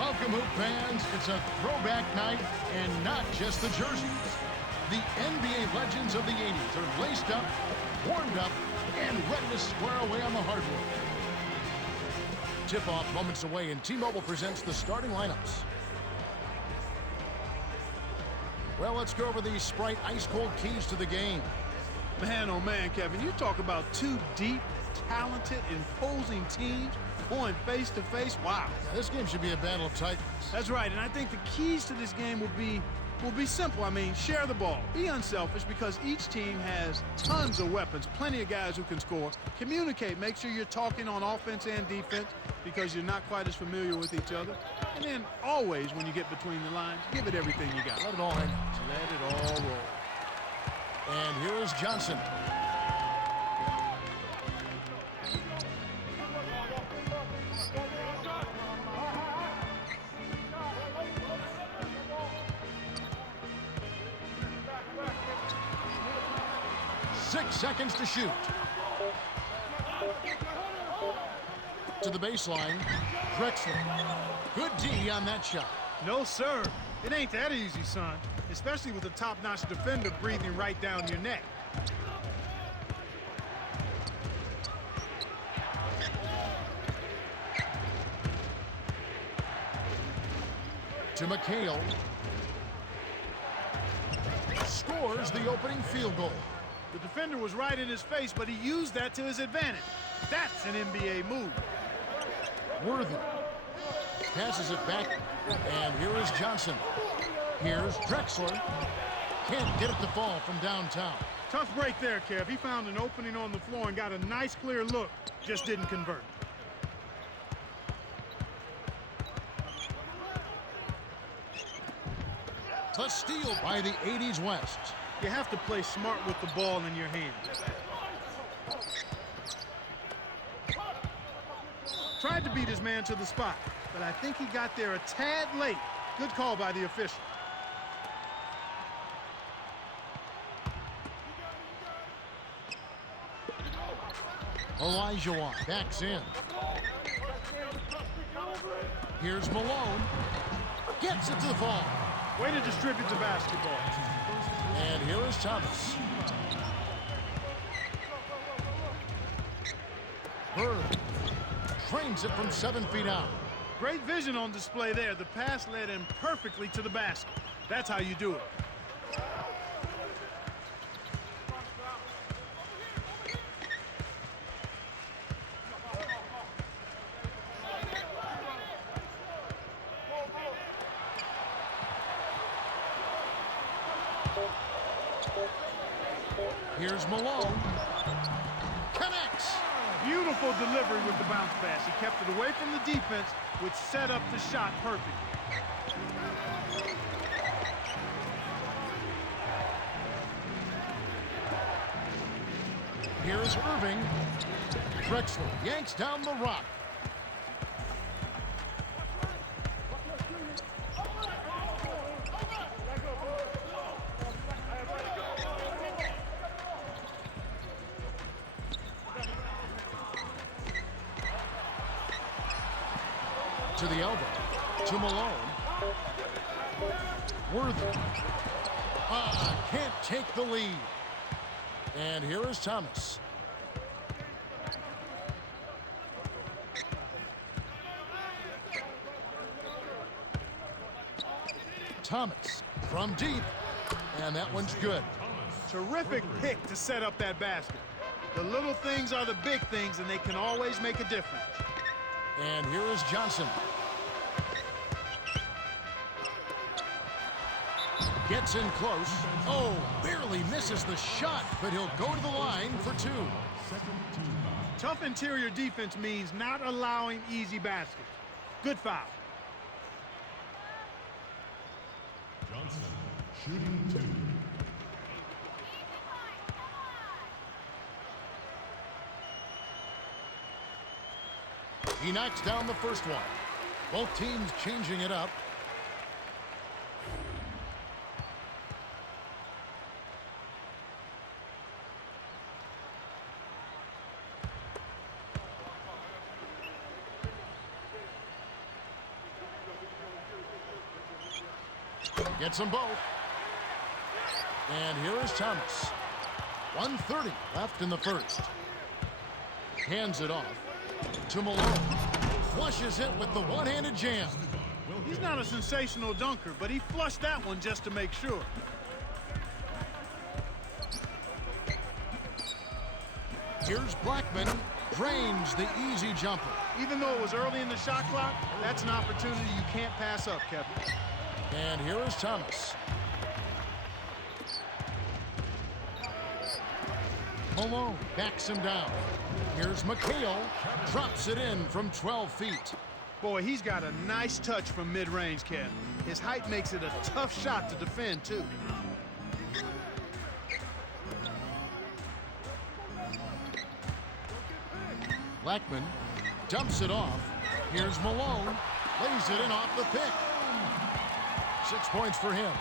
Welcome, Hoop fans. It's a throwback night, and not just the jerseys. The NBA legends of the 80s are laced up, warmed up, and ready to square away on the hardwood. Tip-off moments away, and T-Mobile presents the starting lineups. Well, let's go over these Sprite ice-cold keys to the game. Man, oh man, Kevin, you talk about two deep, talented, imposing teams going face-to-face. Wow. Now, this game should be a battle of titans. That's right, and I think the keys to this game will be simple. I mean, share the ball. Be unselfish because each team has tons of weapons, plenty of guys who can score. Communicate. Make sure you're talking on offense and defense because you're not quite as familiar with each other. And then always, when you get between the lines, give it everything you got. Let it all hang out. Let it all roll. And here is Johnson. Six seconds to shoot. To the baseline, Drexler. Good D on that shot. No, sir. It ain't that easy, son. Especially with a top-notch defender breathing right down your neck. To McHale. Scores the opening field goal. The defender was right in his face, but he used that to his advantage. That's an NBA move. Worthy passes it back, and here is Johnson. Here's Drexler. Can't get it to fall from downtown. Tough break there, Kev. He found an opening on the floor and got a nice, clear look. Just didn't convert. The steal by the 80s West. You have to play smart with the ball in your hand. Tried to beat his man to the spot, but I think he got there a tad late. Good call by the official. Elijah backs in. Here's Malone. Gets it to the ball. Way to distribute the basketball. And here is Thomas. Bird frames it from 7 feet out. Great vision on display there. The pass led him perfectly to the basket. That's how you do it. Here's Malone. Connects. Beautiful delivery with the bounce pass. He kept it away from the defense, which set up the shot perfectly. Here's Irving. Drexler yanks down the rock. To the elbow, to Malone. Worthy. Can't take the lead. And here is Thomas. Thomas from deep, and that one's good. Terrific pick to set up that basket. The little things are the big things, and they can always make a difference. And here is Johnson. Gets in close. Oh, barely misses the shot, but he'll go to the line for two. Tough interior defense means not allowing easy baskets. Good foul. Johnson, shooting two. He knocks down the first one. Both teams changing it up. Gets them both. And here is Thomas. 1:30 left in the first. Hands it off to Malone. Flushes it with the one-handed jam. He's not a sensational dunker, but he flushed that one just to make sure. Here's Blackman. Drains the easy jumper. Even though it was early in the shot clock, that's an opportunity you can't pass up, Kevin. And here is Thomas. Malone backs him down. Here's McHale. Drops it in from 12 feet. Boy, he's got a nice touch from mid-range, Kev. His height makes it a tough shot to defend, too. Blackman dumps it off. Here's Malone. Lays it in off the pick. 6 points for him.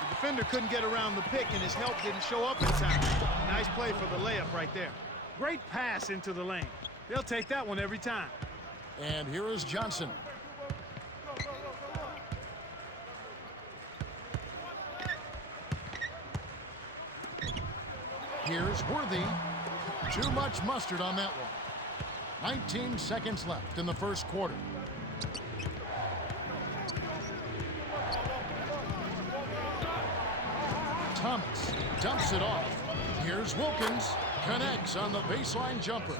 The defender couldn't get around the pick, and his help didn't show up in time. Nice play for the layup right there. Great pass into the lane. They'll take that one every time. And here is Johnson. Here's Worthy. Too much mustard on that one. 19 seconds left in the first quarter. Thomas dumps it off. Here's Wilkins. Connects on the baseline jumper.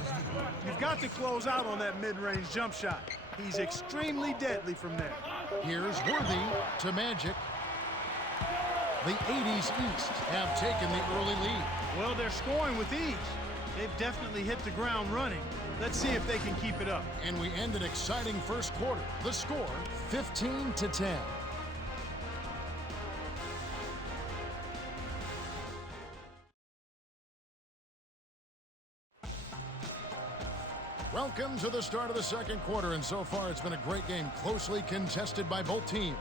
You've got to close out on that mid-range jump shot. He's extremely deadly from there. Here's Worthy to Magic. The 80's East have taken the early lead. Well, they're scoring with ease. They've definitely hit the ground running. Let's see if they can keep it up. And we end an exciting first quarter. The score, 15-10. Welcome to the start of the second quarter, and so far it's been a great game, closely contested by both teams.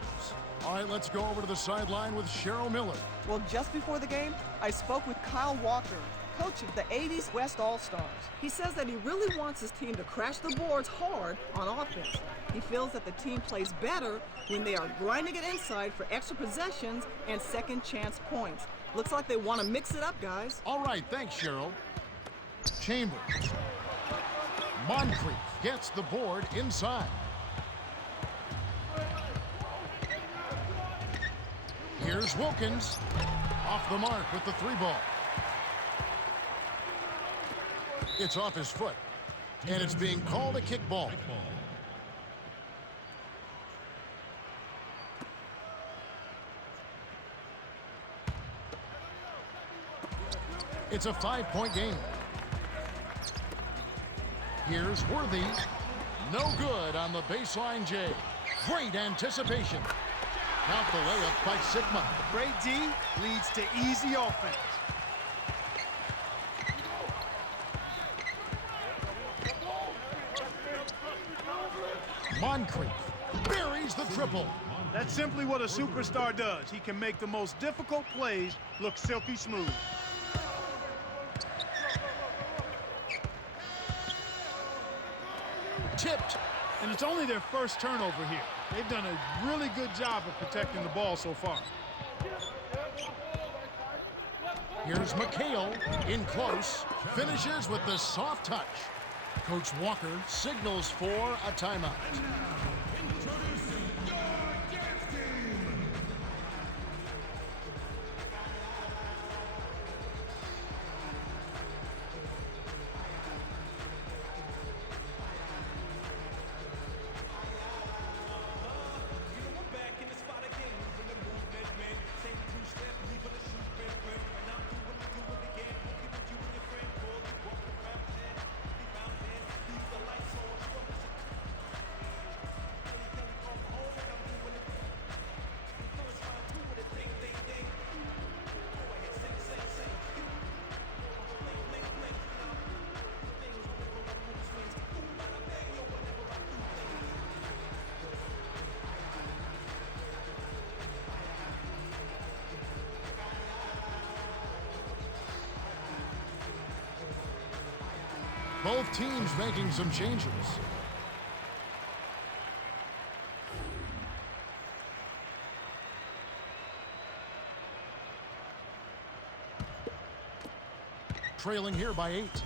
All right, let's go over to the sideline with Cheryl Miller. Well, just before the game, I spoke with Kyle Walker, coach of the 80's West All-Stars. He says that he really wants his team to crash the boards hard on offense. He feels that the team plays better when they are grinding it inside for extra possessions and second chance points. Looks like they want to mix it up, guys. All right, thanks, Cheryl. Chambers. Moncrief gets the board inside. Here's Wilkins. Off the mark with the three ball. It's off his foot. And it's being called a kickball. It's a 5-point game. Here's Worthy. No good on the baseline J. Great anticipation. Count the layup by Sigma. Great D leads to easy offense. Moncrief buries the triple. That's simply what a superstar does. He can make the most difficult plays look silky smooth. Tipped. And it's only their first turnover here. They've done a really good job of protecting the ball so far. Here's McHale in close. Finishes with the soft touch. Coach Walker signals for a timeout. Both teams making some changes. trailing here by 8.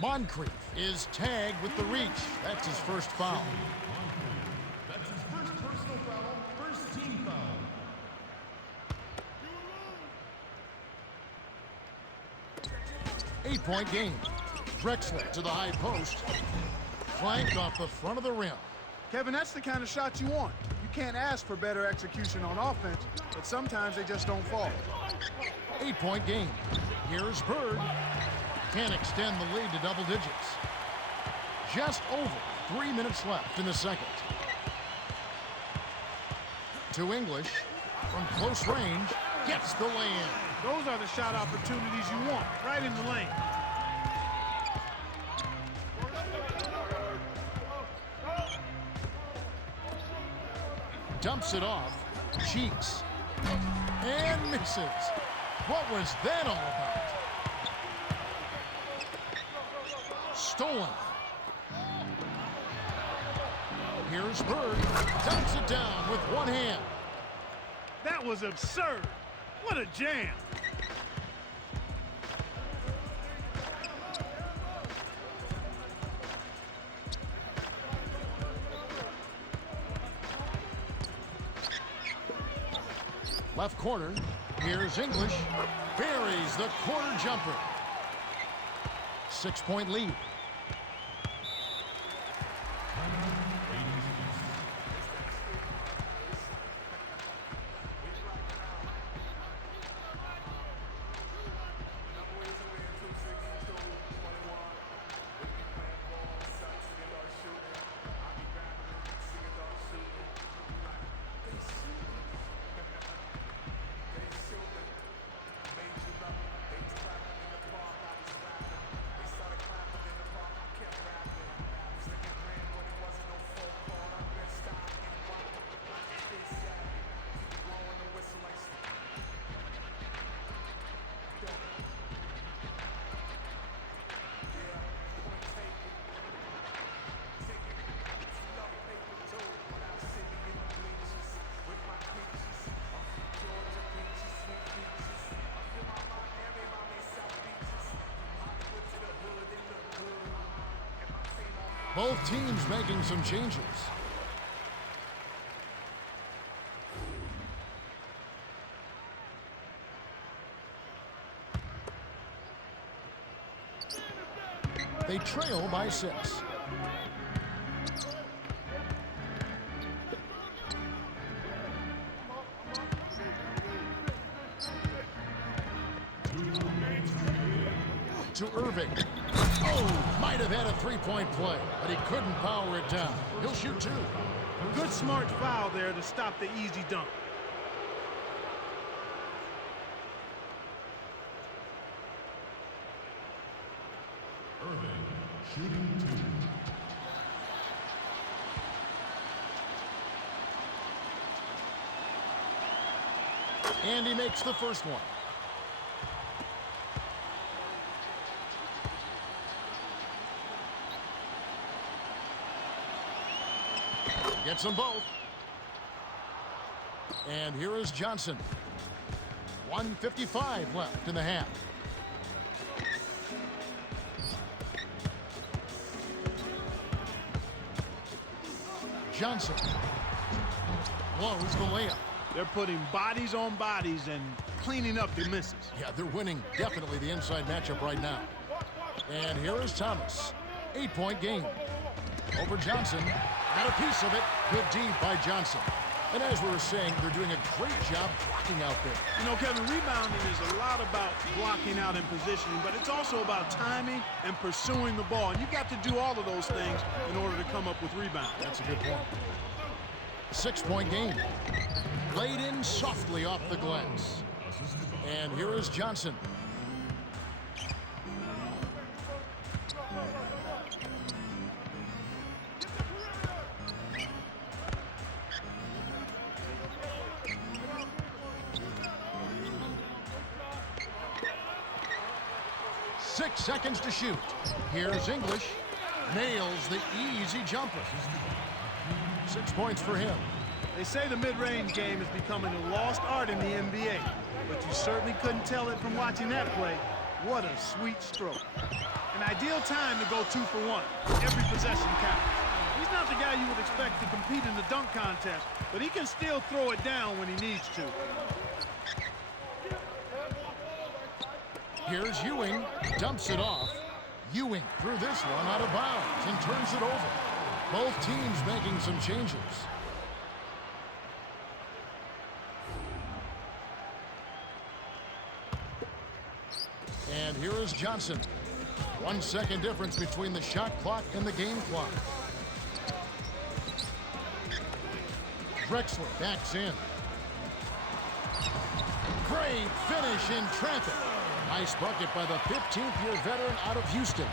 Moncrief is tagged with the reach. That's his first foul. That's his first personal foul, first team foul. 8-point game. Drexler to the high post. Flanked off the front of the rim. Kevin, that's the kind of shot you want. You can't ask for better execution on offense, but sometimes they just don't fall. 8-point game. Here's Bird. Can't extend the lead to double digits. Just over 3 minutes left in the second. To English. From close range. Gets the lay-in. Those are the shot opportunities you want, right in the lane. Dumps it off. Cheeks. And misses. What was that all about? Stolen. Here's Bird. Dumps it down with one hand. That was absurd. What a jam. Left corner. Here's English. Buries the corner jumper. 6-point lead. Both teams making some changes. They trail by 6. To Irving. Oh, might have had a three-point play, but he couldn't power it down. He'll shoot 2. Good smart foul there to stop the easy dunk. Irving, shooting 2. And he makes the first one. Gets them both. And here is Johnson. 1:55 left in the half. Johnson blows the layup. They're putting bodies on bodies and cleaning up the misses. Yeah, they're winning definitely the inside matchup right now. And here is Thomas. 8-point game. Over Johnson. Got a piece of it. Good D by Johnson. And as we were saying, they're doing a great job blocking out there. You know, Kevin, rebounding is a lot about blocking out and positioning, but it's also about timing and pursuing the ball. And you've got to do all of those things in order to come up with rebounds. That's a good point. 6-point game. Laid in softly off the glass. And here is Johnson. Six seconds to shoot. Here's English. Nails the easy jumper. 6 points for him. They say the mid-range game is becoming a lost art in the NBA, but you certainly couldn't tell it from watching that play. What a sweet stroke. An ideal time to go 2 for 1. Every possession counts. He's not the guy you would expect to compete in the dunk contest, but he can still throw it down when he needs to. Here's Ewing, dumps it off. Ewing threw this one out of bounds and turns it over. Both teams making some changes. And here is Johnson. 1 second difference between the shot clock and the game clock. Drexler backs in. Great finish in traffic. Nice bucket by the 15th-year veteran out of Houston.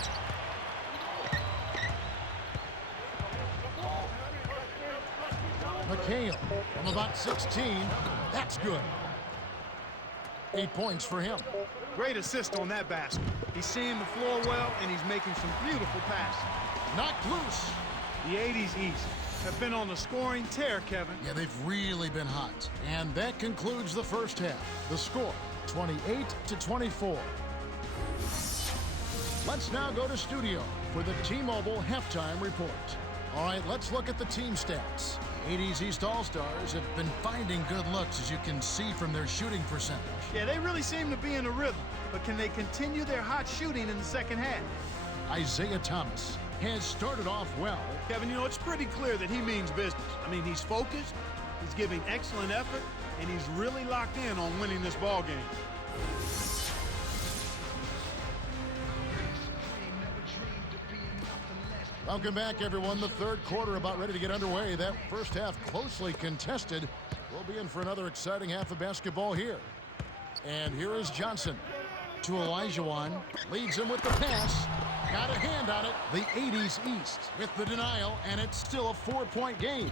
McHale from about 16. That's good. 8 points for him. Great assist on that basket. He's seeing the floor well, and he's making some beautiful passes. Knocked loose. The 80's East have been on a scoring tear, Kevin. Yeah, they've really been hot. And that concludes the first half. The score, 28-24. Let's now go to studio for the T-Mobile halftime report. All right, let's look at the team stats. 80's East All-Stars have been finding good looks, as you can see from their shooting percentage. Yeah, they really seem to be in a rhythm, but can they continue their hot shooting in the second half? Isaiah Thomas has started off well. Kevin, you know, it's pretty clear that he means business. I mean, he's focused, he's giving excellent effort, and he's really locked in on winning this ball game. Welcome back, everyone. The third quarter about ready to get underway. That first half closely contested. We'll be in for another exciting half of basketball here. And here is Johnson to Elijah. Leads him with the pass. Got a hand on it. The 80's East with the denial, and it's still a 4-point game.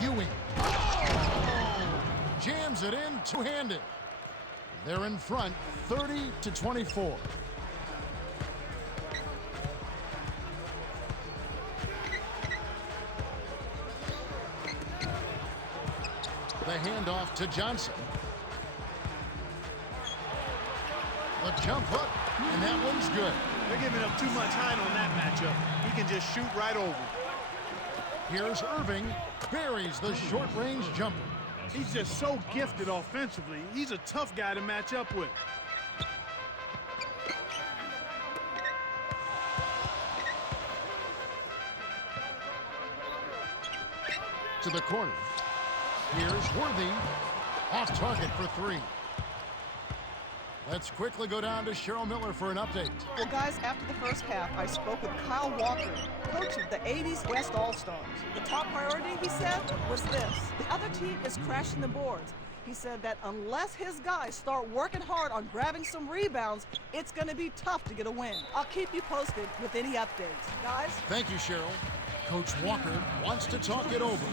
Ewing. Oh! Jams it in two-handed. They're in front, 30-24. The handoff to Johnson. The jump hook, and that one's good. They're giving up too much height on that matchup. He can just shoot right over. Here's Irving, buries the short-range jumper. He's just so gifted offensively. He's a tough guy to match up with. To the corner. Here's Worthy. Off target for 3. Let's quickly go down to Cheryl Miller for an update. Well, guys, after the first half, I spoke with Kyle Walker, coach of the 80's West All-Stars. The top priority, he said, was this. The other team is crashing the boards. He said that unless his guys start working hard on grabbing some rebounds, it's going to be tough to get a win. I'll keep you posted with any updates. Guys? Thank you, Cheryl. Coach Walker wants to talk it over.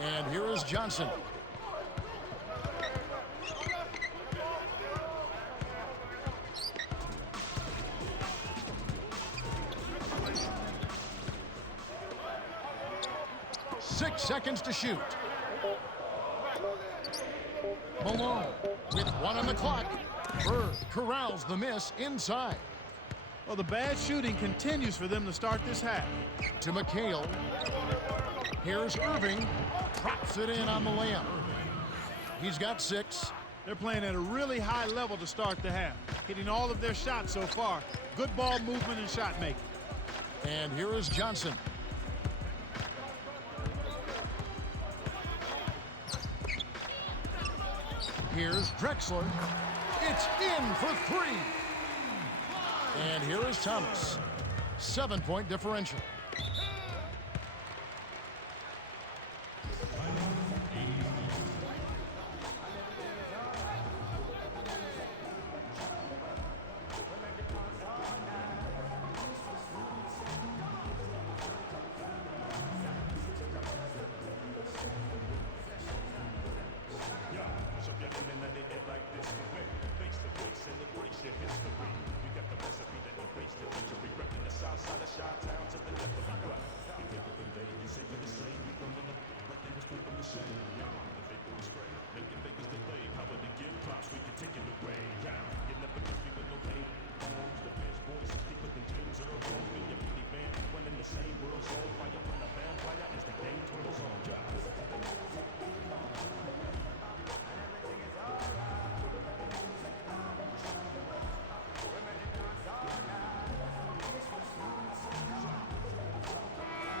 And here is Johnson. Six seconds to shoot. Malone with 1 on the clock. Bird corrals the miss inside. Well, the bad shooting continues for them to start this half. To McHale. Here's Irving. Drops it in on the layup. He's got 6. They're playing at a really high level to start the half, hitting all of their shots so far. Good ball movement and shot making. And here is Johnson. Here's Drexler. It's in for 3. And here is Thomas. 7-point differential.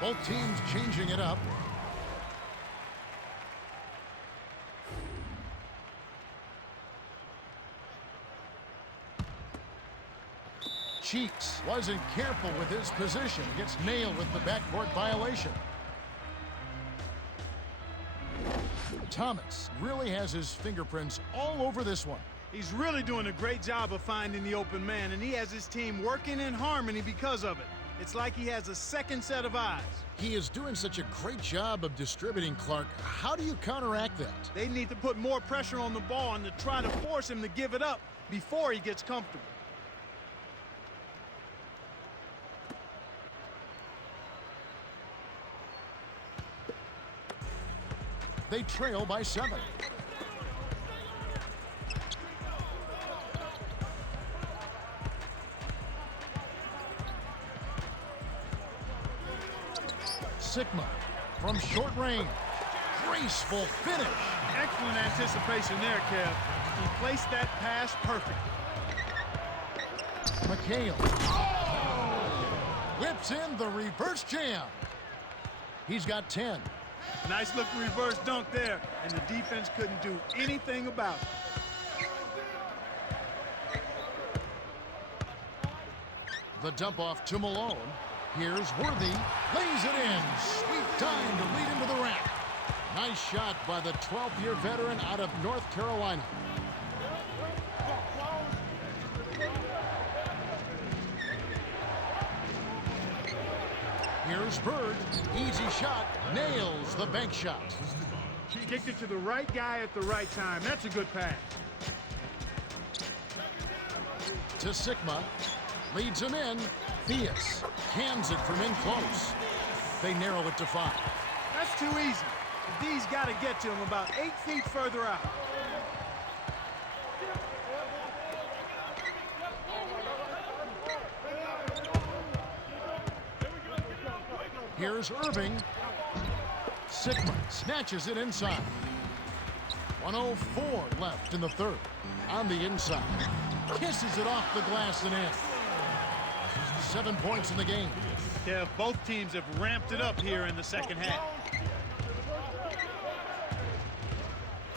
Both teams changing it up. Cheeks wasn't careful with his position. Gets nailed with the backcourt violation. Thomas really has his fingerprints all over this one. He's really doing a great job of finding the open man, and he has his team working in harmony because of it. It's like he has a second set of eyes. He is doing such a great job of distributing, Clark. How do you counteract that? They need to put more pressure on the ball and to try to force him to give it up before he gets comfortable. They trail by 7. Sigma from short range. Graceful finish. Excellent anticipation there, Kev. He placed that pass perfect. McHale. Whips in the reverse jam. He's got 10. Nice looking reverse dunk there, and the defense couldn't do anything about it. The dump off to Malone. Here's Worthy. Lays it in. Sweet time to lead into the rack. Nice shot by the 12th-year veteran out of North Carolina. Here's Bird. Easy shot. Nails the bank shot. Kicked it to the right guy at the right time. That's a good pass. To Sigma. Leads him in. Theus hands it from in close. They narrow it to 5. That's too easy. The D's got to get to him about 8 feet further out. Here's Irving. Sigma snatches it inside. 1:04 left in the third. On the inside. Kisses it off the glass and in. 7 points in the game. Yeah, both teams have ramped it up here in the second half.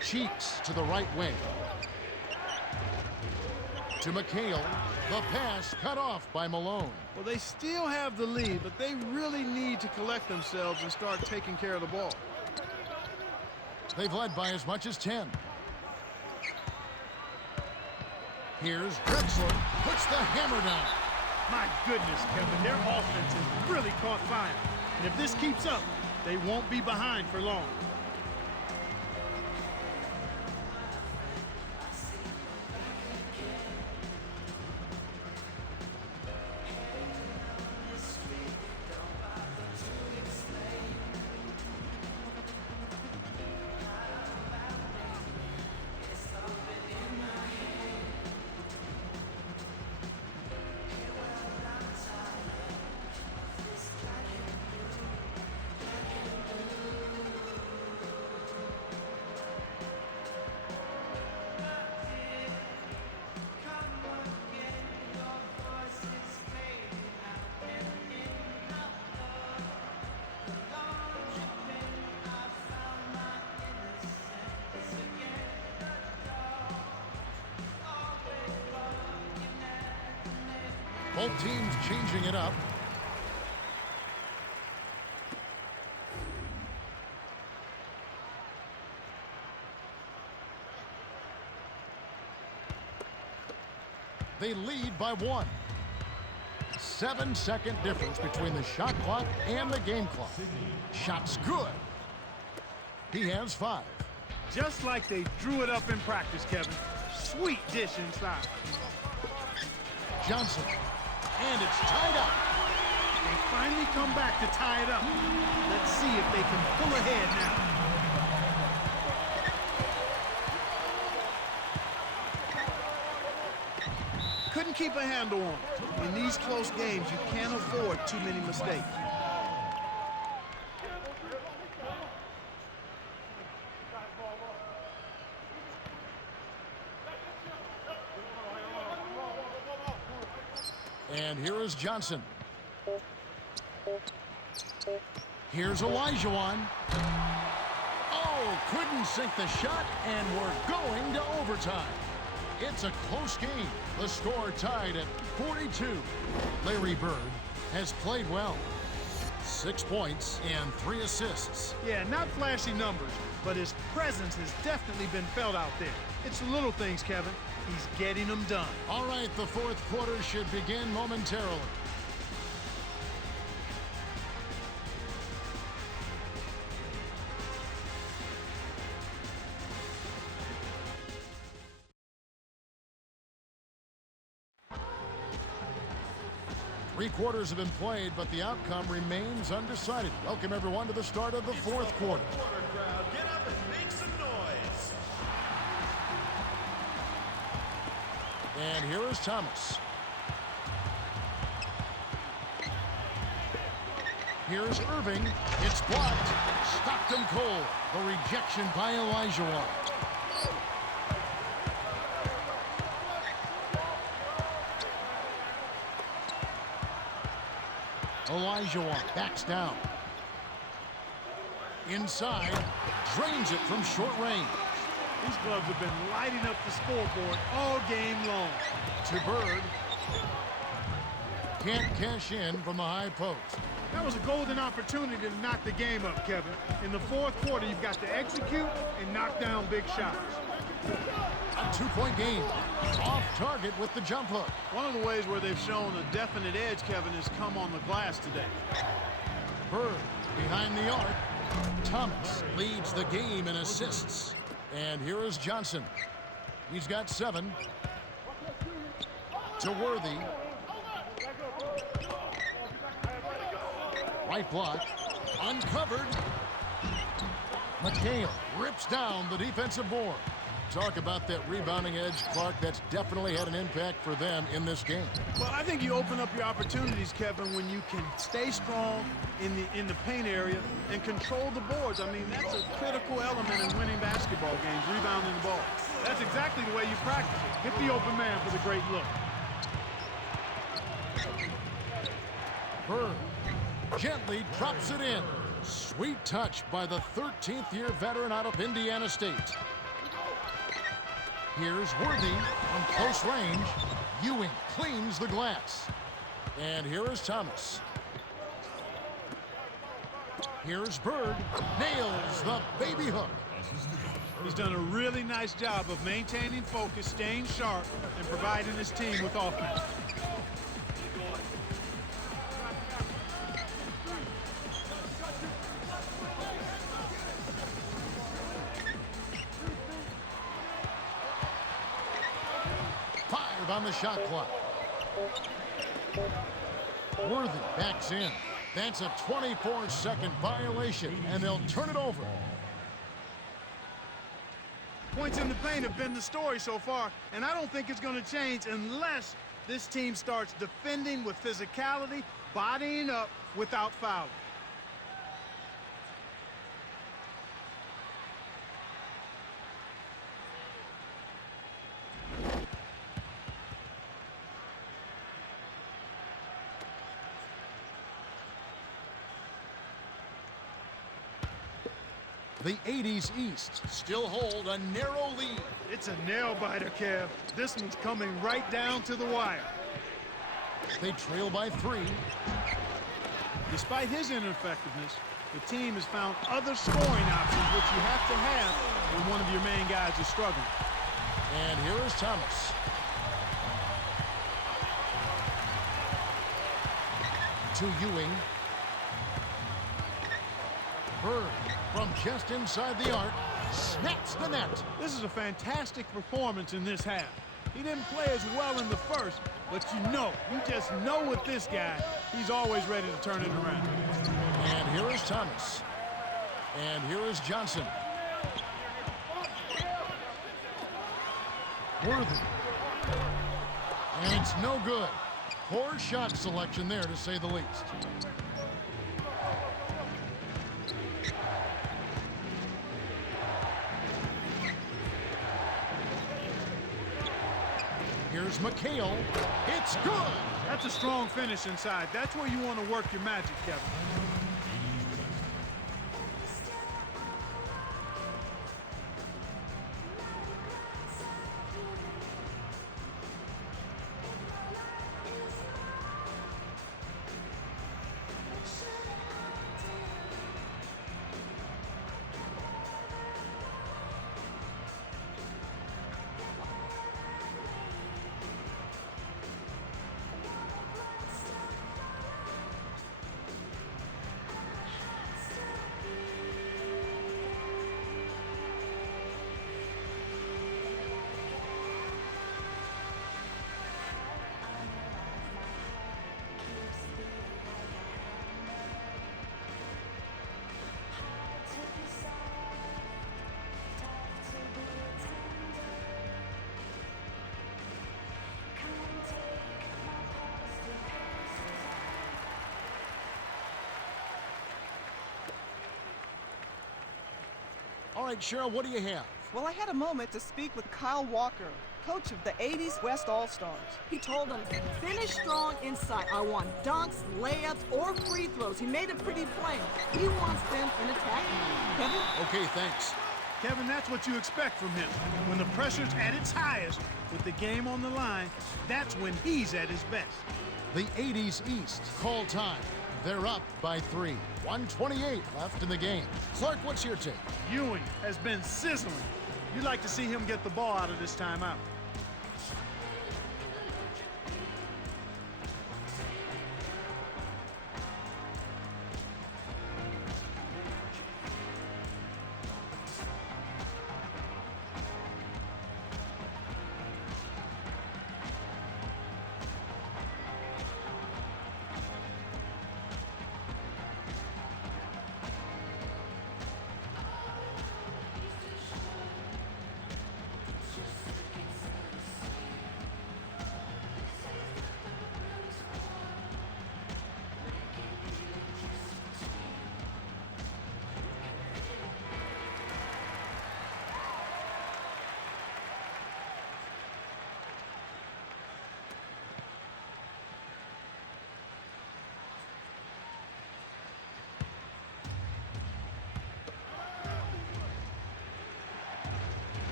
Cheeks to the right wing. To McHale. The pass cut off by Malone. Well, they still have the lead, but they really need to collect themselves and start taking care of the ball. They've led by as much as 10. Here's Drexler. Puts the hammer down. My goodness, Kevin, their offense has really caught fire. And if this keeps up, they won't be behind for long. Both teams changing it up. They lead by 1. 7-second difference between the shot clock and the game clock. Shot's good. He has 5. Just like they drew it up in practice, Kevin. Sweet dish inside. Johnson. And it's tied up. They finally come back to tie it up. Let's see if they can pull ahead now. Couldn't keep a handle on it. In these close games, you can't afford too many mistakes. And here is Johnson. Here's Olajuwon. Oh, couldn't sink the shot, and we're going to overtime. It's a close game. The score tied at 42. Larry Bird has played well. 6 points and 3 assists. Yeah, not flashy numbers, but his presence has definitely been felt out there. It's the little things, Kevin. He's getting them done. All right, the fourth quarter should begin momentarily. Three quarters have been played, but the outcome remains undecided. Welcome, everyone, to the start of the fourth quarter. Crowd, get up and make some noise. And here is Thomas. Here's Irving. It's blocked. Stopped him cold. The rejection by Olajuwon. Olajuwon backs down. Inside, drains it from short range. These gloves have been lighting up the scoreboard all game long. To Bird. Can't cash in from the high post. That was a golden opportunity to knock the game up, Kevin. In the fourth quarter, you've got to execute and knock down big shots. A 2-point game. Off target with the jump hook. One of the ways where they've shown a definite edge, Kevin, has come on the glass today. Bird behind the arc. Thomas leads the game in assists. And here is Johnson. He's got 7. To Worthy. Right block. Uncovered. McHale rips down the defensive board. Talk about that rebounding edge, Clark. That's definitely had an impact for them in this game. Well, I think you open up your opportunities, Kevin, when you can stay strong in the paint area and control the boards. I mean, that's a critical element in winning basketball games, rebounding the ball. That's exactly the way you practice it. Hit the open man for the great look. Bird gently drops it in. Sweet touch by the 13th-year veteran out of Indiana State. Here's Worthy from close range. Ewing cleans the glass. And here is Thomas. Here's Bird. Nails the baby hook. He's done a really nice job of maintaining focus, staying sharp, and providing his team with offense. On the shot clock. Worthy backs in. That's a 24-second violation, and they'll turn it over. Points in the paint have been the story so far, and I don't think it's going to change unless this team starts defending with physicality, bodying up without fouling. The 80's East still hold a narrow lead. It's a nail-biter, Kev. This one's coming right down to the wire. They trail by 3. Despite his ineffectiveness, the team has found other scoring options, which you have to have when one of your main guys is struggling. And here is Thomas. To Ewing. Bird from just inside the arc snaps the net. This is a fantastic performance in this half. He didn't play as well in the first, but you just know with this guy, he's always ready to turn it around. And here is Thomas. And here is Johnson. Worthy. And it's no good. Poor shot selection there, to say the least. Here's McHale. It's good. That's a strong finish inside. That's where you want to work your magic, Kevin. All right, Cheryl, what do you have? Well, I had a moment to speak with Kyle Walker, coach of the 80's West All-Stars. He told them, finish strong inside. I want dunks, layups, or free throws. He made it pretty plain. He wants them in attacking mode. Kevin? Okay, thanks. Kevin, that's what you expect from him. When the pressure's at its highest, with the game on the line, that's when he's at his best. The 80's East call time. They're up by 3. 1:28 left in the game. Clark, what's your take? Ewing has been sizzling. You'd like to see him get the ball out of this timeout.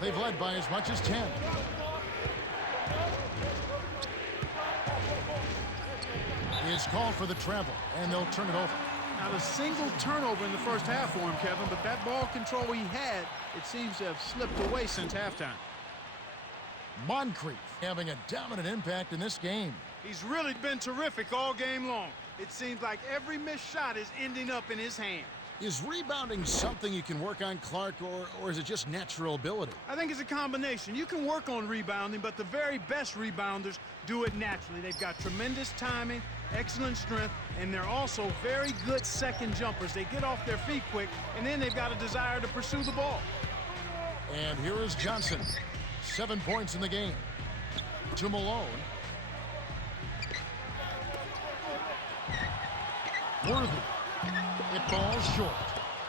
They've led by as much as 10. Is called for the travel, and they'll turn it over. Not a single turnover in the first half for him, Kevin, but that ball control he had, it seems to have slipped away since halftime. Moncrief having a dominant impact in this game. He's really been terrific all game long. It seems like every missed shot is ending up in his hand. Is rebounding something you can work on, Clark, or is it just natural ability? I think it's a combination. You can work on rebounding, but the very best rebounders do it naturally. They've got tremendous timing, excellent strength, and they're also very good second jumpers. They get off their feet quick, and then they've got a desire to pursue the ball. And here is Johnson. 7 points in the game. To Malone. Worthy. It falls short.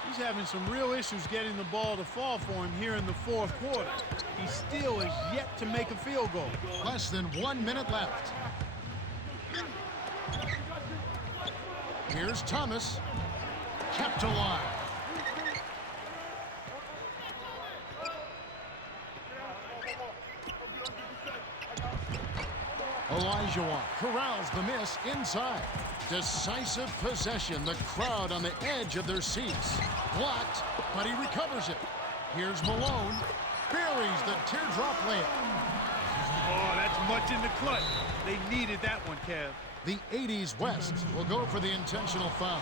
He's having some real issues getting the ball to fall for him here in the fourth quarter. He still is yet to make a field goal. Less than 1 minute left. Here's Thomas. Kept alive. Elijah corrals the miss inside. Decisive possession. The crowd on the edge of their seats. Blocked, but he recovers it. Here's Malone. Buries the teardrop layup. Oh, that's much in the clutch. They needed that one, Kev. The 80's West will go for the intentional foul.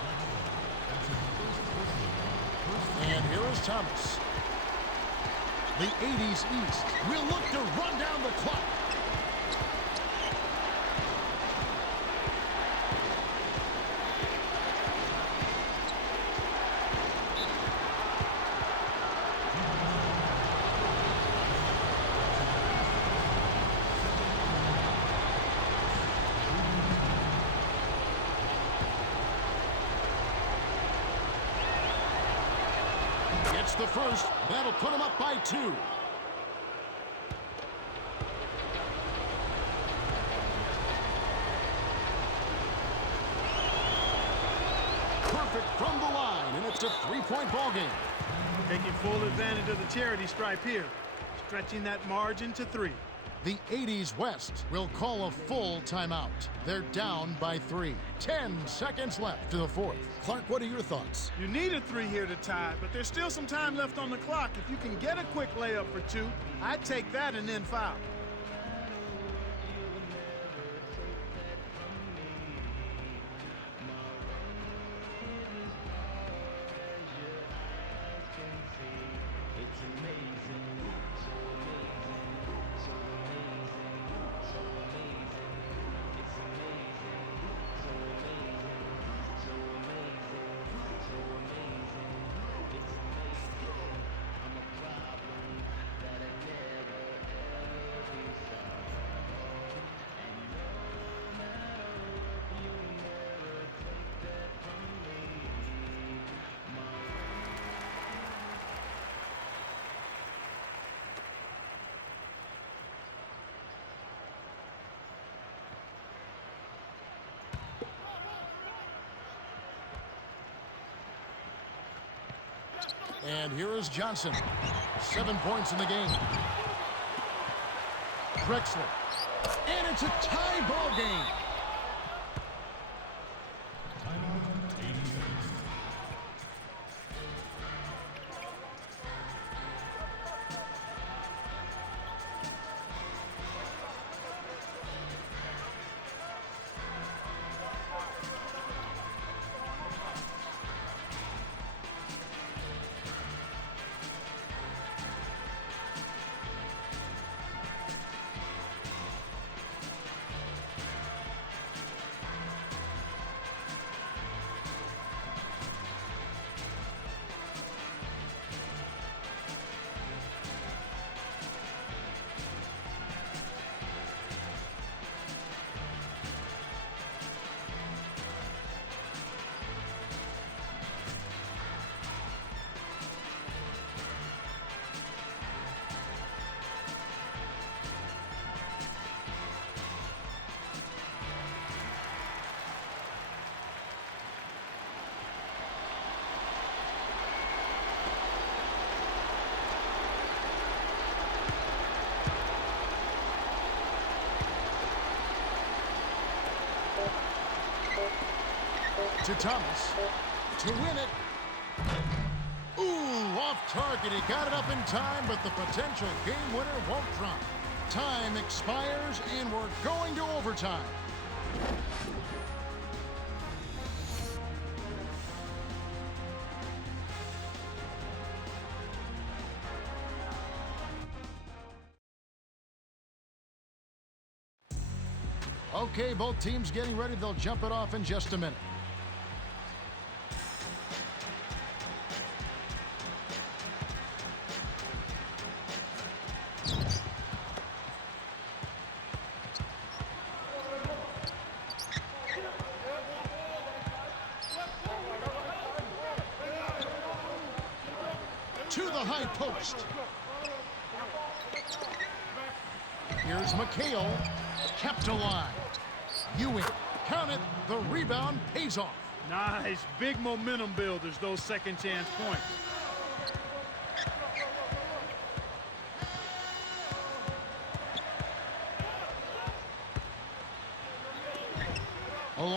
And here is Thomas. The 80's East will look to run down the clock. Gets the first. That'll put him up by 2. Perfect from the line, and it's a 3-point ball game. Taking full advantage of the charity stripe here. Stretching that margin to 3. The 80's West will call a full timeout. They're down by 3. 10 seconds left to the 4th. Clark, what are your thoughts? You need a 3 here to tie, but there's still some time left on the clock. If you can get a quick layup for 2, I'd take that and then foul. And here is Johnson. 7 points in the game. Drexler. And it's a tie ball game. To Thomas to win it. Ooh, off target. He got it up in time, but the potential game winner won't drop. Time expires, and we're going to overtime. Okay, both teams getting ready. They'll jump it off in just a minute. To the high post. Here's McHale, kept alive. Ewing, count it, the rebound pays off. Nice, big momentum builders, those second chance points.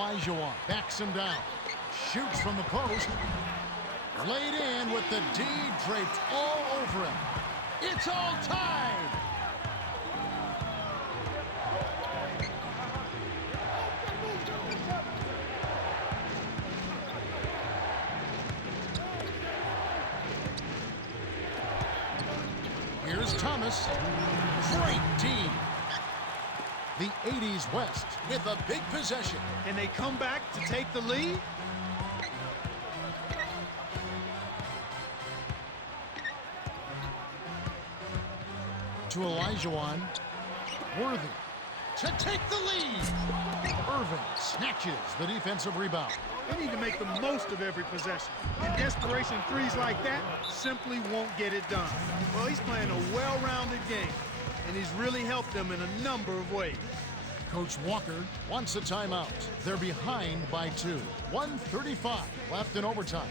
Olajuwon backs him down. Shoots from the post. Laid in with the D draped all over him. It's all tied. Here's Thomas. Great D. The 80s West with a big possession. And they come back to take the lead. To Olajuwon. Worthy to take the lead. Irving snatches the defensive rebound. They need to make the most of every possession. In desperation, threes like that simply won't get it done. Well, he's playing a well-rounded game, and he's really helped them in a number of ways. Coach Walker wants a timeout. They're behind by 2. 1:35 left in overtime.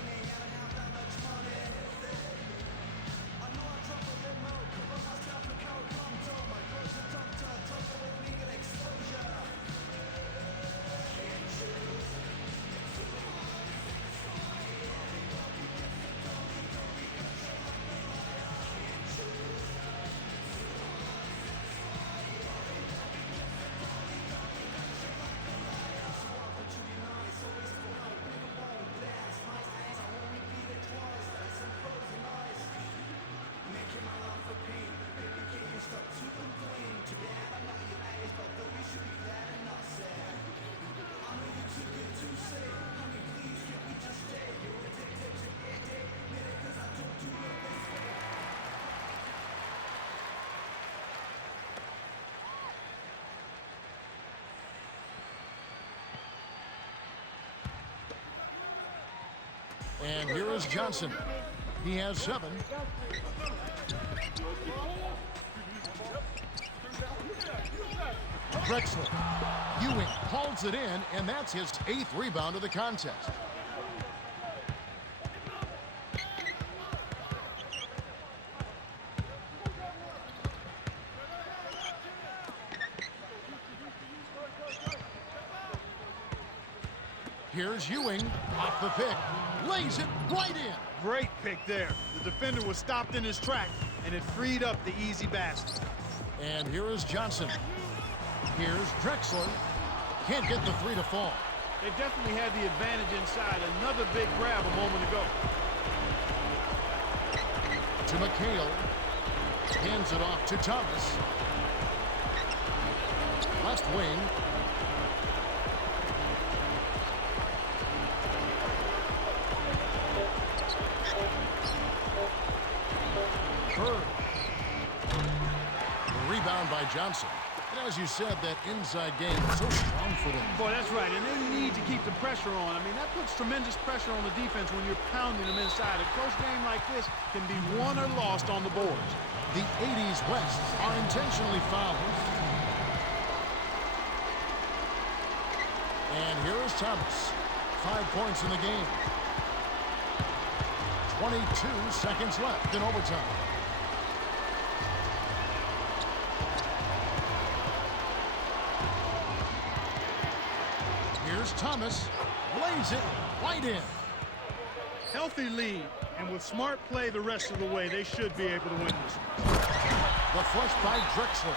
And here is Johnson. He has 7. Drexler. Ewing hauls it in, and that's his 8th rebound of the contest. Here's Ewing off the pick. Lays it right in. Great pick there. The defender was stopped in his track, and it freed up the easy basket. And here is Johnson. Here's Drexler. Can't get the 3 to fall. They definitely had the advantage inside. Another big grab a moment ago. To McHale. Hands it off to Thomas. Left wing. Rebound by Johnson. And as you said, that inside game is so strong for them. Boy, that's right. And they need to keep the pressure on. I mean, that puts tremendous pressure on the defense when you're pounding them inside. A close game like this can be won or lost on the boards. The 80s West are intentionally fouled. And here is Thomas. 5 points in the game. 22 seconds left in overtime. Here's Thomas. Lays it right in. Healthy lead, and with smart play the rest of the way, they should be able to win this. The flush by Drexler.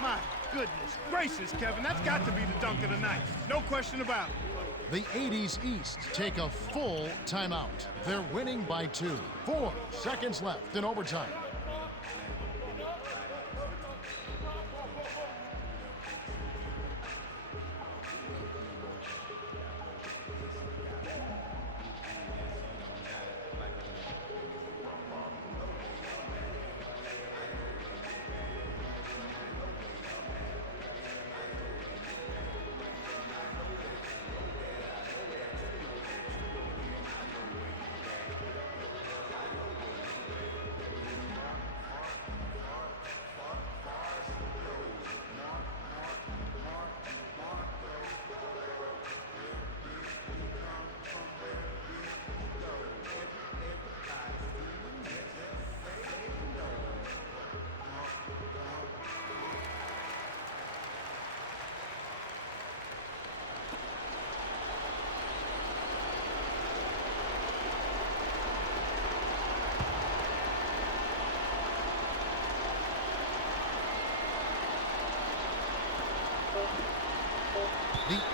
My goodness gracious, Kevin, that's got to be the dunk of the night. No question about it. The 80s East take a full timeout. They're winning by 2. 4 seconds left in overtime.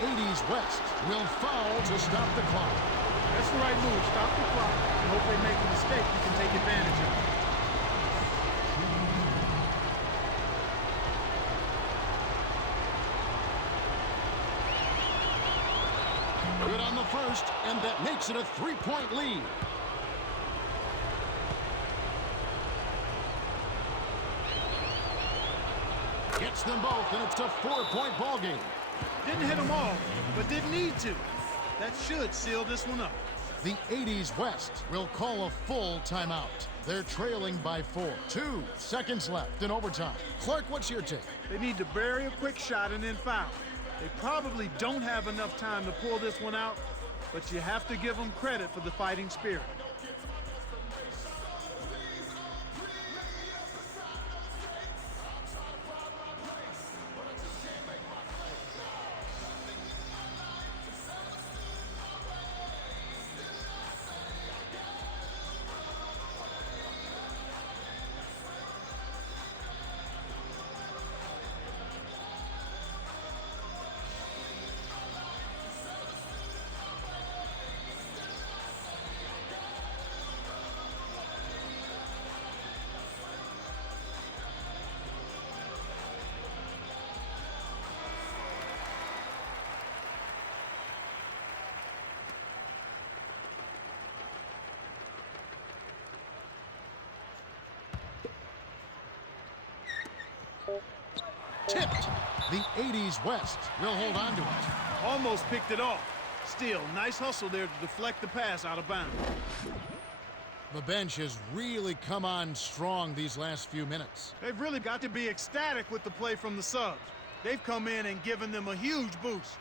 80's West will foul to stop the clock. That's the right move. Stop the clock and hope they make a mistake you can take advantage of. Good on the first, and that makes it a 3-point lead. Gets them both, and it's a 4-point ball game. Didn't hit them all, but didn't need to. That should seal this one up. The 80's West will call a full timeout. They're trailing by 4. 2 seconds left in overtime. Clark, what's your take? They need to bury a quick shot and then foul. They probably don't have enough time to pull this one out, but you have to give them credit for the fighting spirit. Tipped. The 80's West will hold on to it. Almost picked it off. Still, nice hustle there to deflect the pass out of bounds. The bench has really come on strong these last few minutes. They've really got to be ecstatic with the play from the subs. They've come in and given them a huge boost.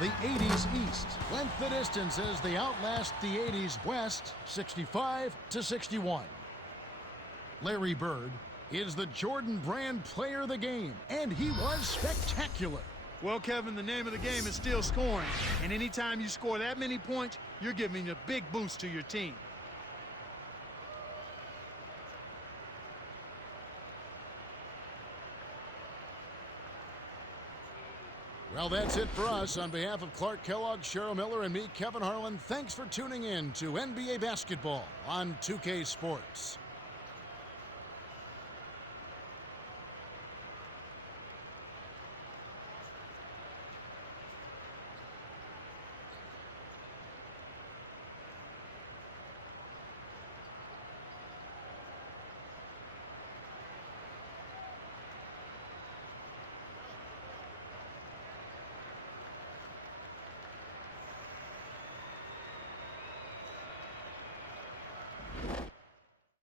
The 80's East went the distance as they outlast the 80's West 65-61. Larry Bird is the Jordan Brand player of the game, and he was spectacular. Well, Kevin, the name of the game is still scoring, and anytime you score that many points, you're giving a big boost to your team. Well, that's it for us. On behalf of Clark Kellogg, Cheryl Miller, and me, Kevin Harlan, thanks for tuning in to NBA Basketball on 2K Sports.